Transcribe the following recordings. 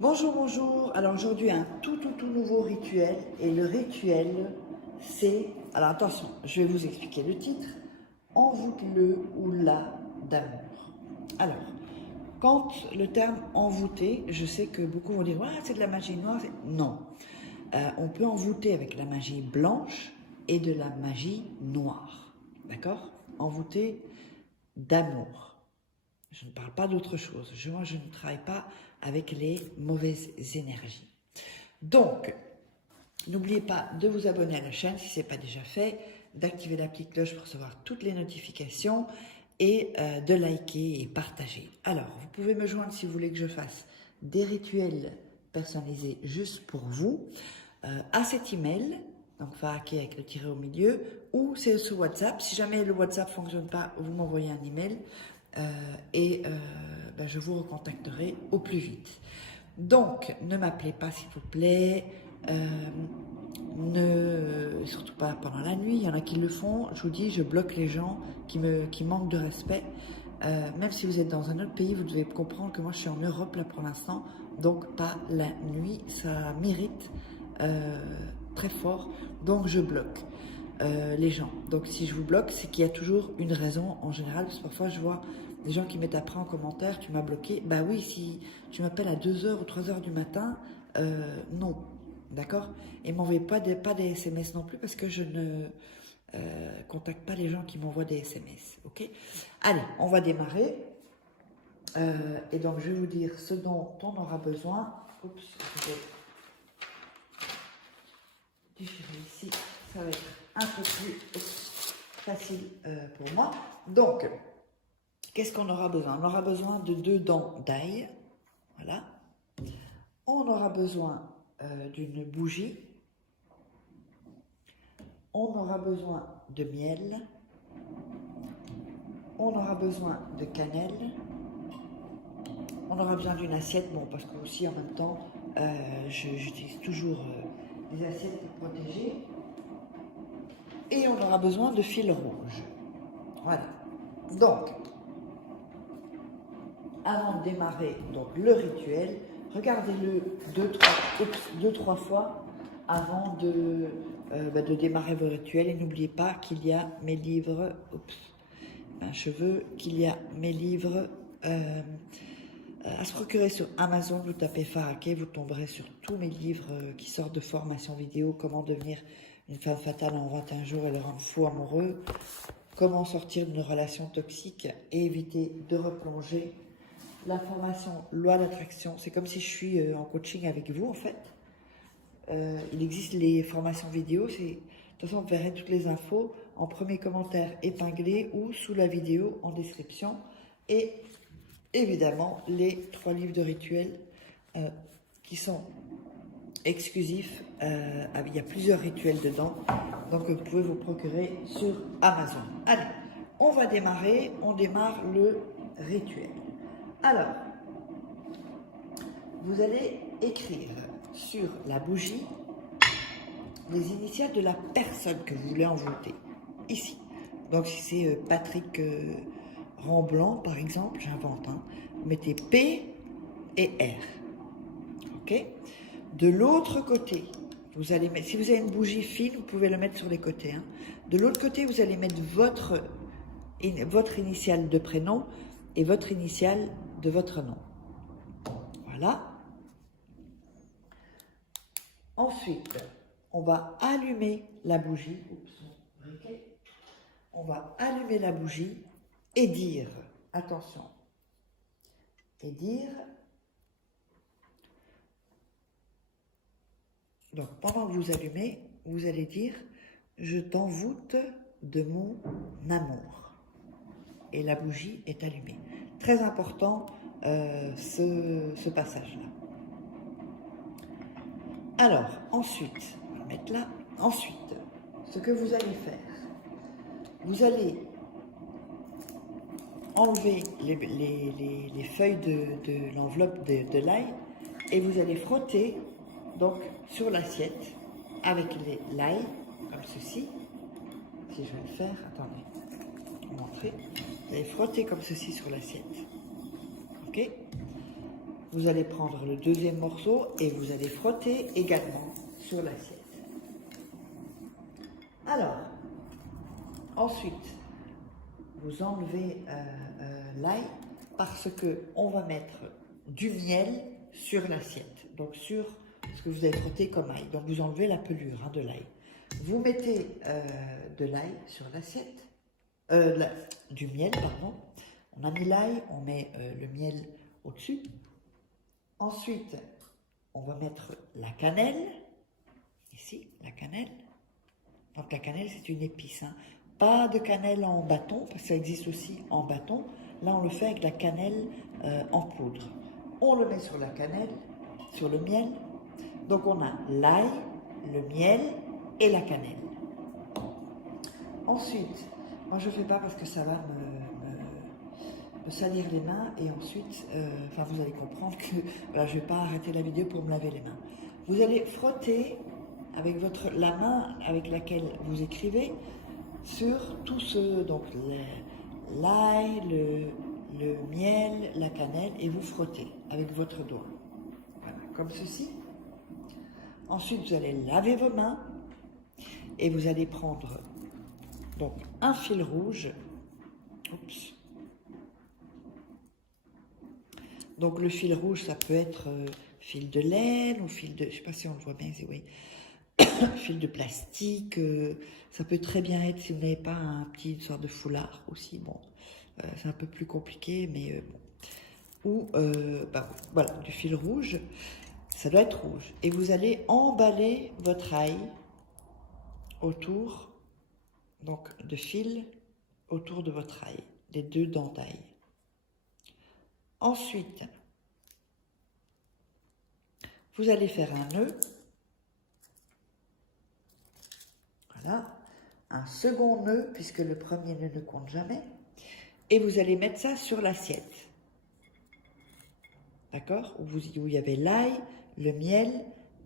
Bonjour, bonjour. Alors aujourd'hui, un tout nouveau rituel. Et le rituel, c'est... Alors attention, je vais vous expliquer le titre. Envoûte-le ou la d'amour. Alors, quand le terme envoûter, je sais que beaucoup vont dire, ouais, c'est de la magie noire. Non. On peut envoûter avec la magie blanche et de la magie noire. D'accord? Envoûter d'amour. Je ne parle pas d'autre chose. Moi, je ne travaille pas avec les mauvaises énergies. Donc, n'oubliez pas de vous abonner à la chaîne si ce n'est pas déjà fait, d'activer la petite cloche pour recevoir toutes les notifications et de liker et partager. Alors, vous pouvez me joindre si vous voulez que je fasse des rituels personnalisés juste pour vous à cet email, donc Faake avec le tiret au milieu, ou c'est sur WhatsApp. Si jamais le WhatsApp ne fonctionne pas, vous m'envoyez un email je vous recontacterai au plus vite. Donc, ne m'appelez pas s'il vous plaît, surtout pas pendant la nuit, il y en a qui le font, je vous dis, je bloque les gens qui manquent de respect. Même si vous êtes dans un autre pays, vous devez comprendre que moi je suis en Europe là pour l'instant, donc pas la nuit, ça mérite très fort, donc je bloque les gens. Donc si je vous bloque, c'est qu'il y a toujours une raison en général, parce que parfois je vois des gens qui mettent après en commentaire, tu m'as bloqué. Bah oui, si tu m'appelles à 2h ou 3h du matin, non, d'accord? Et m'envoyez pas des SMS non plus, parce que je ne contacte pas les gens qui m'envoient des SMS, ok? Allez, on va démarrer. Et donc je vais vous dire ce dont on aura besoin. Oups, je vais déchirer ici, ça va être un peu plus facile pour moi. Donc, qu'est-ce qu'on aura besoin? On aura besoin de 2 dents d'ail, voilà. On aura besoin d'une bougie. On aura besoin de miel. On aura besoin de cannelle. On aura besoin d'une assiette, bon, parce que aussi en même temps, j'utilise toujours des assiettes pour protéger. Et on aura besoin de fil rouge. Voilà. Donc, avant de démarrer donc, le rituel, regardez-le 2-3 fois avant de démarrer vos rituels. Et n'oubliez pas qu'il y a mes livres, qu'il y a mes livres à se procurer sur Amazon. Vous tapez Faake, vous tomberez sur tous mes livres qui sortent de formation vidéo, comment devenir une femme fatale en 21 jours et le rendre fou amoureux, comment sortir d'une relation toxique et éviter de replonger. La formation loi d'attraction, c'est comme si je suis en coaching avec vous en fait. Il existe les formations vidéo, de toute façon vous verrez toutes les infos en premier commentaire épinglé ou sous la vidéo en description. Et évidemment les 3 livres de rituels qui sont exclusifs. Il y a plusieurs rituels dedans, donc vous pouvez vous procurer sur Amazon. Allez, on va démarrer, on démarre le rituel. Alors, vous allez écrire sur la bougie les initiales de la personne que vous voulez envoûter, ici. Donc si c'est Patrick Ramblanc, par exemple, j'invente, hein, vous mettez P et R, ok? De l'autre côté, vous allez mettre, si vous avez une bougie fine, vous pouvez la mettre sur les côtés, hein. De l'autre côté, vous allez mettre votre initiale de prénom et votre initiale de votre nom. Voilà. Ensuite, on va allumer la bougie. On va allumer la bougie et dire, attention, et dire, donc pendant que vous allumez, vous allez dire, je t'envoûte de mon amour. Et la bougie est allumée. Très important ce passage-là. Alors, ensuite, on va mettre là. Ensuite, ce que vous allez faire, vous allez enlever les feuilles de l'enveloppe de l'ail et vous allez frotter donc sur l'assiette avec l'ail, comme ceci. Si je vais le faire, attendez, je vais vous montrer. Vous allez frotter comme ceci sur l'assiette. Ok? vous allez prendre le deuxième morceau et vous allez frotter également sur l'assiette. Alors, ensuite, vous enlevez l'ail parce qu'on va mettre du miel sur l'assiette, donc sur ce que vous avez frotté comme ail. Donc vous enlevez la pelure de l'ail. Vous mettez de l'ail sur l'assiette, du miel, pardon. On a mis l'ail, on met le miel au-dessus. Ensuite, on va mettre la cannelle, ici, la cannelle. Donc la cannelle, c'est une épice, hein. Pas de cannelle en bâton, parce que ça existe aussi en bâton. Là, on le fait avec la cannelle en poudre. On le met sur la cannelle, sur le miel. Donc on a l'ail, le miel et la cannelle. Ensuite, moi je ne fais pas parce que ça va me salir les mains et ensuite, vous allez comprendre que voilà, je ne vais pas arrêter la vidéo pour me laver les mains. Vous allez frotter avec la main avec laquelle vous écrivez sur tout ce, donc l'ail, le miel, la cannelle, et vous frottez avec votre doigt. Voilà, comme ceci. Ensuite, vous allez laver vos mains et vous allez prendre donc un fil rouge. Oups. Donc le fil rouge, ça peut être fil de laine ou fil de, je ne sais pas si on le voit bien, c'est oui. Fil de plastique, ça peut très bien être si vous n'avez pas un petit sorte de foulard aussi, bon, c'est un peu plus compliqué, mais bon. Ou, voilà, du fil rouge, ça doit être rouge. Et vous allez emballer votre ail autour, donc de fil autour de votre ail, les deux dents d'ail. Ensuite, vous allez faire un nœud. Voilà, un second nœud, puisque le premier nœud ne compte jamais, et vous allez mettre ça sur l'assiette, d'accord, où il y avait l'ail, le miel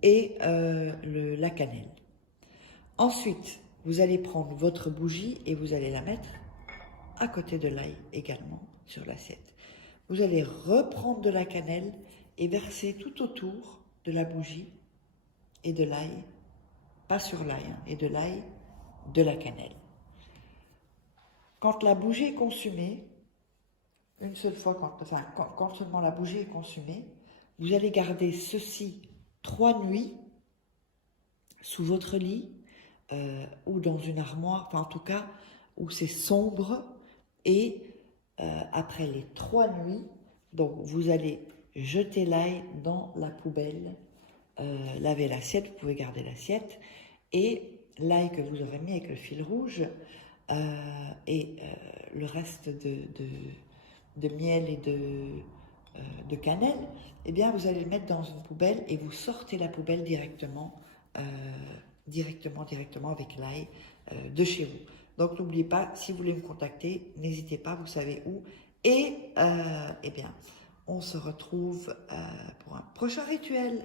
et la cannelle. Ensuite, vous allez prendre votre bougie et vous allez la mettre à côté de l'ail également sur l'assiette. Vous allez reprendre de la cannelle et verser tout autour de la bougie et de l'ail, pas sur l'ail, hein, et de l'ail, de la cannelle. Quand la bougie est consumée, une seule fois, quand seulement la bougie est consumée, vous allez garder ceci 3 nuits sous votre lit ou dans une armoire, enfin en tout cas où c'est sombre, et après les 3 nuits, donc vous allez jeter l'ail dans la poubelle, laver l'assiette, vous pouvez garder l'assiette, et l'ail que vous aurez mis avec le fil rouge et le reste de miel et de cannelle, eh bien vous allez le mettre dans une poubelle et vous sortez la poubelle directement avec l'ail de chez vous. Donc n'oubliez pas, si vous voulez me contacter, n'hésitez pas, vous savez où. Et eh bien, on se retrouve pour un prochain rituel.